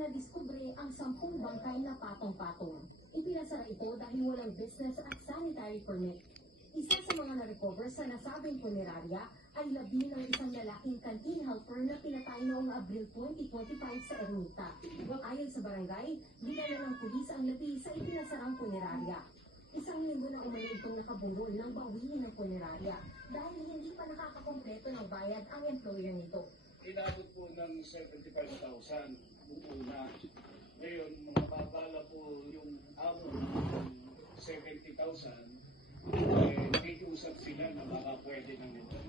Nadiskubre ang 10 bangkay na patong-patong. Ipinasara ito dahil walang business at sanitary permit. Isa sa mga na-recover sa nasabing punerarya ay labi ng isang lalaking canteen helper na pinatay noong Abril 2025 sa Ermita. Ayon sa barangay, dinala ng pulis ang labi sa ipinasarang punerarya. Isang linggo na umano itong nakabunggol ng bawiin ng punerarya dahil hindi pa nakakakompleto ng bayad ang employer nito. Inabot po ng 75,000 yung una. Ngayon, mga babala po yung amo ng 70,000, nakikiusap sila na baka pwede ng ito.